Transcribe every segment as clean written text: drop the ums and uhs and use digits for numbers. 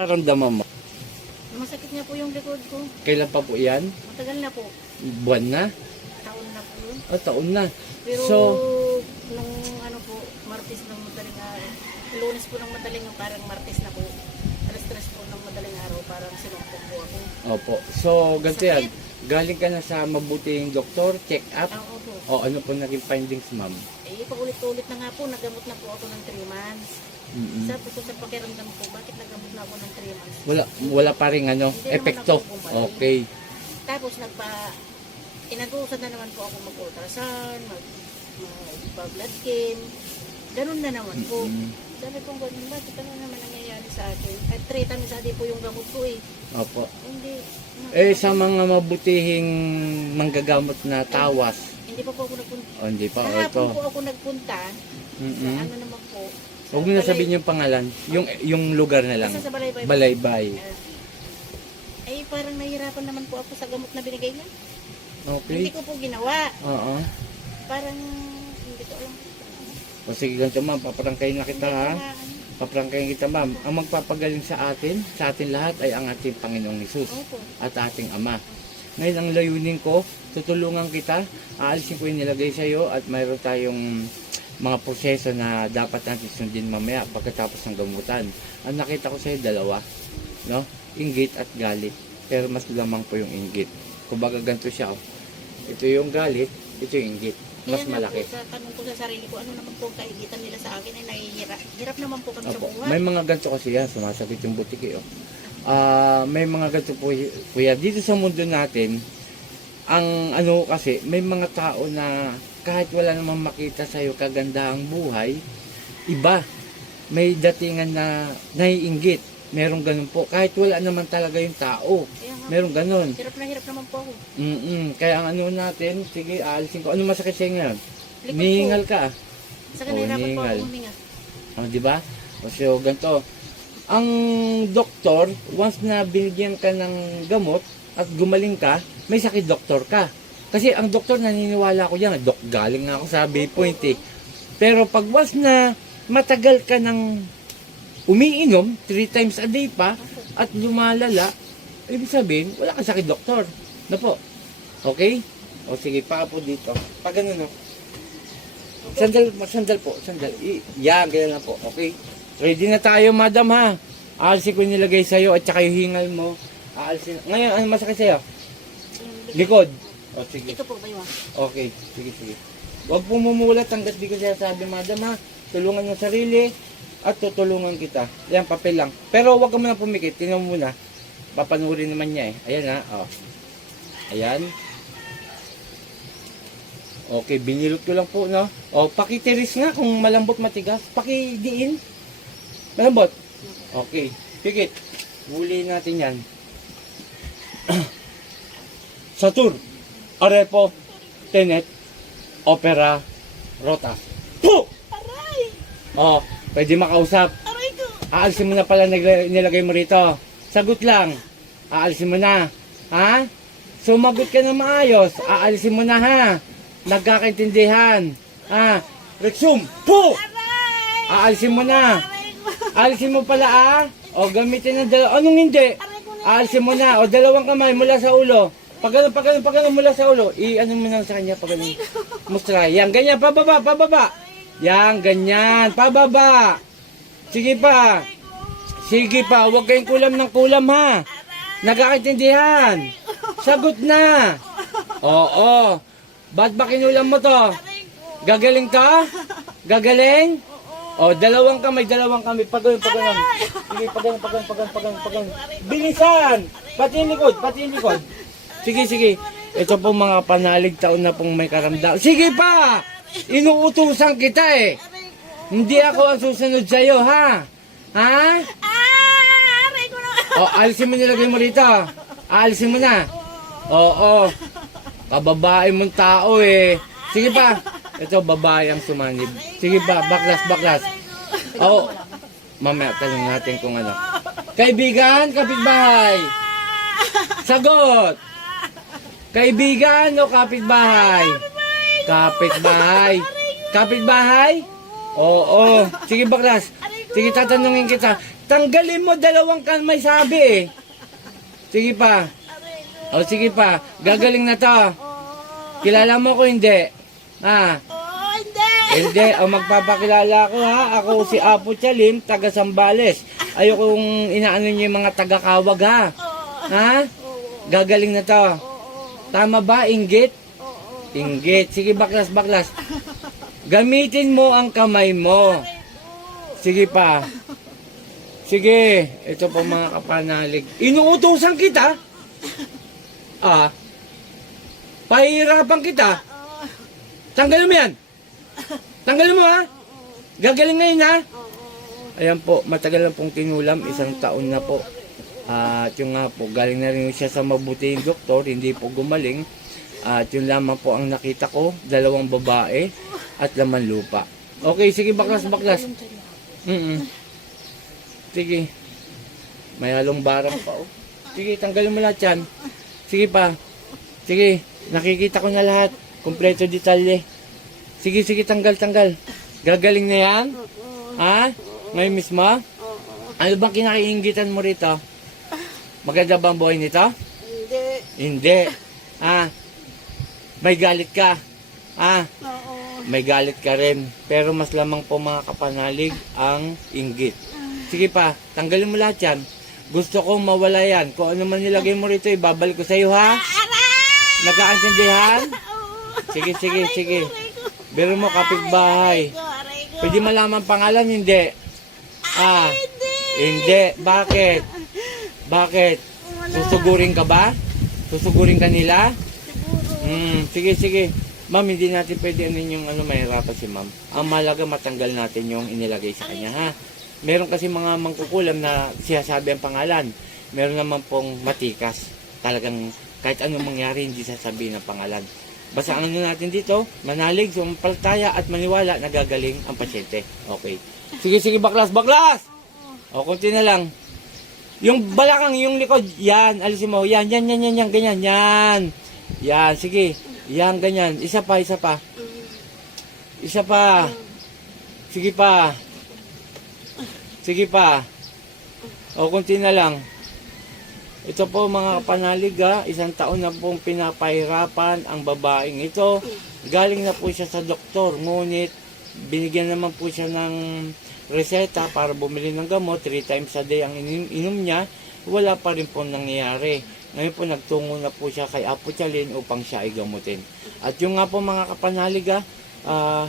Nararamdaman mo? Masakit nga po yung likod ko. Kailan pa po yan? Matagal na po. Buwan na? Taon na po yun. Taon na. Pero So, nung ano po, Martes ng madaling araw. Lunes po ng madaling parang Martes na po. Alas 3 po ng madaling araw parang sinumpong po ako. opo. So, ganito yan. Galing ka na sa mabuting doktor, check up. Oo po. O ano po naging findings, ma'am? Eh, paulit-ulit na nga po, nagamot na po ako ng 3 months. Mm-mm. Sabi ko sa pakiramdam ko, bakit nagamot na ako ng 3 months? Wala pa rin ano, Hindi naman epekto. ako bumalik. Okay. Tapos inagusan na naman po ako mag-ultrasound, mag-blood scan. Ganun na naman po. Mm-mm. Sabi ko, ganun, bakit ano naman nangyayari sa akin? Kahit 3 times a day po yung gamot ko eh. Opo. Hindi. Sa mga mabutihing manggagamot na tawas. Hindi pa po ako nagpunta. Hindi pa. Ito. Kahapon po ako nagpunta. Mm-mm. Ano naman po. Huwag mo na sabihin yung pangalan. Yung lugar na lang. Basta sa Balaybay. Balaybay. Ay, parang nahihirapan naman po ako sa gamot na binigay niya. Okay. Hindi ko po ginawa. Oo. Parang, hindi ko alam. O sige, ganito ma'am, paprangkayin na kita ha. Paprangkayin kita ma'am. Ang magpapagaling sa atin lahat ay ang ating Panginoong Hesus Opo. at ating Ama. Ngayon ang layunin ko, tutulungan kita, aalisin ko yung nilagay sa iyo at mayroon tayong mga proseso na dapat natin sundin mamaya pagkatapos ng gamutan. Ang nakita ko sa iyo dalawa, no? Inggit at galit. Pero mas lamang po yung inggit. Kumbaga ganito siya, oh. Ito yung galit, ito yung inggit. Mas Kaya malaki. nga po, sa tanong ko sa sarili ko, ano naman po ang kaigitan nila sa akin ay nahihirap. Hirap naman po kami sa Opo. buhay. May mga ganito kasi yan, sumasabit yung butiki. Oh. May mga ganito po kuya. Dito sa mundo natin, ang ano kasi, may mga tao na kahit wala namang makita sa iyo kagandahang buhay, iba. May datingan na naiinggit. Merong ganun po. Kahit wala naman talaga yung tao. Kaya nga, Merong ganun. hirap na hirap naman po ako. Kaya ang ano natin, sige, aalisin ko. Ano masakit sa'yo ngayon? Likod Nihingal po. ka. Sa kanirapan po hiningal. ako huminga. Di ba? So, ganito. Ang doktor, once na binigyan ka ng gamot at gumaling ka, may sakit doktor ka. Kasi ang doktor, naniniwala ko yan. Galing nga ako sa Baypoint eh. Pero pag once na matagal ka ng umiinom, 3 times a day pa, at lumalala, ibig sabihin, wala kang sakit doktor. Na po. Okay? O sige, pa po dito. Pag ano no? Sandal po, sandal. Yan, ganyan lang po. Okay? Ready na tayo, madam ha. Aalisin ko yung nilagay sa'yo at saka yung hingal mo. Aalisin. Ngayon, ano masakit sa'yo? Likod. O sige. Ito po ba yun? Okay, sige, sige. Huwag po mumulat hanggat di ko sinasabi, madam ha. Tulungan yung sarili at tutulungan kita. Yan, papel lang. Pero huwag ka muna pumikit. Tingnan mo muna. Papanurin naman niya eh. Ayan ha. O. Ayan. Okay, binilot ko lang po, no? O, pakitiris nga kung malambot matigas. Pakidiin. Malambot. Okay. Pikit. Huli natin yan. Satur. Arepo. Tenet. Opera. Rota. Po! Aray! O, pwede makausap. Aray ko! Aalisin mo na pala nilagay mo rito. Sagot lang. Aalisin mo na. Ha? Sumagot ka na maayos. Aalisin mo na ha. Nagkakaintindihan. Ha? Resume. Po! Aray! Aalisin mo na. Aray ko! Aalisin mo pala O gamitin ng dalawa. Anong hindi? Aray ko na! Aalisin mo na. O dalawang kamay mula sa ulo. Pag ganun mula sa ulo. I-ano mo na sa kanya. Pag ganun. Mustra. Yan, ganyan. Pababa, pababa. Yan, ganyan. Pababa. Sige pa. Sige pa. Huwag kayong kulam ng kulam ha. Nagkakaintindihan. Sagot na. Oo. Ba't ba kinulam mo to? Gagaling ka? Gagaling? O, dalawang kamay. Pag ganun. Sige, pag ganun. Bilisan! Pati yung likod. Sige. Ito po mga panalig taon na pong may karamdam. Sige pa! Inuutusan kita eh. Hindi ako ang susunod sa'yo, ha? Ha? Aray ko na! O, alisin mo nilagay mo rito. Alisin mo na. Oo. Kababae mong tao eh. Sige pa. Ito, babae ang sumanib. Sige pa, baklas. Oo. Mamaya, tanong natin kung ano. Kaibigan, kapitbahay. Sagot. Kaibigan o kapitbahay? Kapitbahay. Oo. Sige, baklas. Sige, tatanungin kita. Tanggalin mo, dalawang kamay sabi eh. Sige pa. Aray ko. O sige pa. Gagaling na to. Oo. Kilala mo ko hindi? Ha? Oo, hindi. Hindi. O magpapakilala ako ha. Ako si Apo Chalim, taga Sambales. Ayokong inaano niyo yung mga taga-Kawag ha. Oo. Ha? Oo. Gagaling na to. Oo. Tama ba? Inggit? Oo. Inggit. Sige, baklas, baklas. Gamitin mo ang kamay mo. Aray ko. Sige pa. Sige. Ito po mga kapanalig. Inuutosan kita. Ah. Pahihirapan kita. Oo. Tanggalin mo yan. Tanggalin mo ha. Gagaling ngayon ha. Oo. Ayan po, matagal na pong tinulam. Isang taon na po. At yung nga po, galing na rin siya sa mabuting doktor. Hindi po gumaling. At yun lamang po ang nakita ko. 2 babae at laman lupa. Okay, sige baklas, baklas. Sige. May halong barang pa oh. Sige, tanggalin mo lahat yan. Sige pa. Sige, nakikita ko na lahat. Kompleto detalye. Sige, sige, tanggal, tanggal. Gagaling na yan? Ha? Ngayon mismo? Ano bang kinakaingitan mo rito? Maganda ba ang buhay nito? Hindi. Hindi. Ah, may galit ka. Ah, Oo. may galit ka rin. Pero mas lamang po mga kapanalig ang inggit. Sige pa, tanggalin mo lahat yan. Gusto ko mawala yan. Kung ano man nilagay mo rito, ibabalik ko sa iyo ha? Nagkaintindihan? Sige, sige, sige. Biro mo kapitbahay. Aray ko. Pwede malaman pangalan, hindi. Ah, hindi. Bakit? Bakit? Susugurin ka ba? Susugurin ka nila? Sige, sige. Ma'am, hindi natin pwede yung mahirapan si ma'am. Ang malaga matanggal natin yung inilagay sa kanya, ha? Meron kasi mga mangkukulam na siyasabi ang pangalan. Meron naman pong matikas. Talagang kahit anong mangyari, hindi sasabihin ang pangalan. Basta ang ano natin dito, manalig, sumampalataya at maniwala na gagaling ang pasyente. Okay. Sige, sige, baklas, baklas! O, kunti na lang. Yung balakang, yung likod, yan, alisin mo. Yan, yan, yan, yan, yan, ganyan, yan. Yan, sige. Yan, ganyan. Isa pa, isa pa. Isa pa. Sige pa. Sige pa. O, kunti na lang. Ito po mga kapanalig ha, 1 taon na pong pinapahirapan ang babaeng ito. Galing na po siya sa doktor, ngunit binigyan naman po siya ng reseta para bumili ng gamot. 3 times a day ang inom niya, wala pa rin po nangyayari. Ngayon po nagtungo na po siya kay Apo Chalin upang siya ay gamutin. At yung nga po mga kapanalig ha,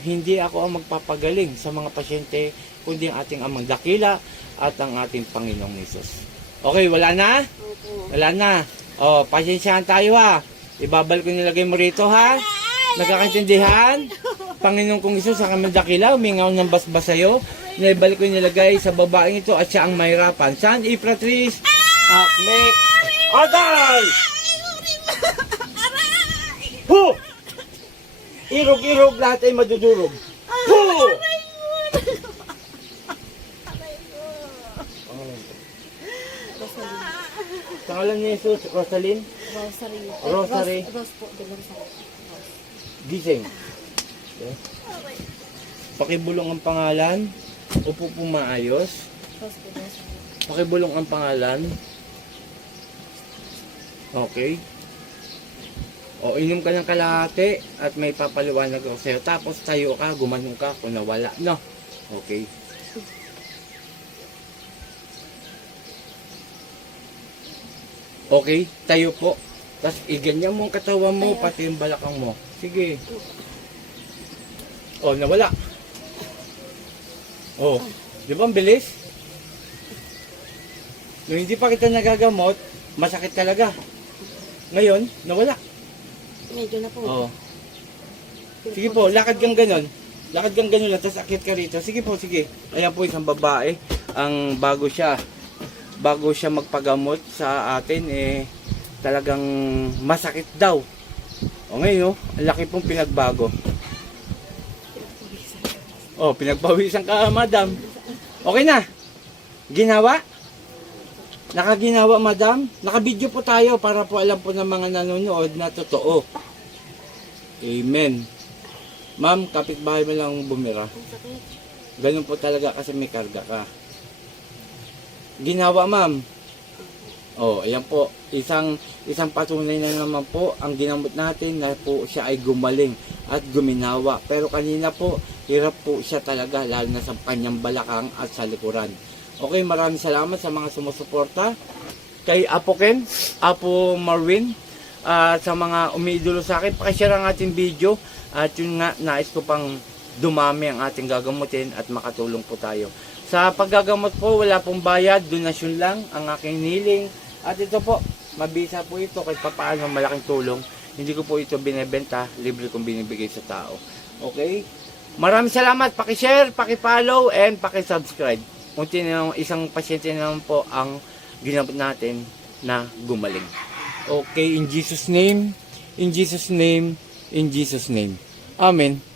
hindi ako ang magpapagaling sa mga pasyente, kundi ang ating amang dakila at ang ating Panginoong Hesus. Okay, wala na? Wala na. O, pasensyahan tayo ha. Ibabalik ko nilagay mo rito ha. Nagkakaintindihan? Panginoon kong Hesus sa kaming dakila, umingaw ng basbas sa'yo. Naibalik ko nilagay sa babaeng ito at siya ang mahirapan. San Ipratrice, Akmek, Atay! Hu! Irog-irog, lahat ay madudurog. Hu! Sa ngalan ni Jesus, Rosalyn, Rosary. Rosary. Rose po. De Gonzales. gising. Okay. Pakibulong ang pangalan. Upo po maayos. Rose po. Pakibulong ang pangalan. Okay. O, inom ka ng kalahati at may papaliwanag ako sa'yo. Tapos tayo ka, gumanong ka kung nawala. No? Okay. Okay, tayo po. Tapos iganyan mo ang katawan mo, pati yung balakang mo. Sige. O, nawala. O, di ba ang bilis? Nung hindi pa kita nagagamot, masakit talaga. Ngayon, nawala. Medyo na po. Oo. Sige po, lakad kang ganon. Lakad kang ganon lang, tapos akit ka rito. Sige po, sige. Ayan po isang babae. Ang bago siya magpagamot sa atin, talagang masakit daw. O ngayon, ang laki pong pinagbago. O, pinagpawisan ka, madam. Okay na. Ginawa? Nakaginawa, madam? Nakabidyo po tayo para po alam po ng mga nanonood na totoo. Amen. Ma'am, kapitbahay mo lang bumira. Ganun po talaga kasi may karga ka. ginawa, ma'am. Oh, ayan po. Isang patunay na naman po ang ginamot natin na po siya ay gumaling at guminawa. Pero kanina po, hirap po siya talaga, lalo na sa kanyang balakang at sa likuran. Okay, maraming salamat sa mga sumusuporta. Kay Apo Ken, Apo Marwin, sa mga umiidolo sa akin, pakishare ang ating video. At yun nga, nais ko pang dumami ang ating gagamutin at makatulong po tayo. Sa paggagamot po, wala pong bayad, donasyon lang ang aking niling. At ito po, mabisa po ito kahit papaano malaking tulong. Hindi ko po ito binebenta, libre kong binibigay sa tao. Okay? Maraming salamat, paki-share, paki-follow, and paki-subscribe. Unti na isang pasyente naman po ang ginamot natin na gumaling. Okay, in Jesus' name, in Jesus' name, in Jesus' name. Amen.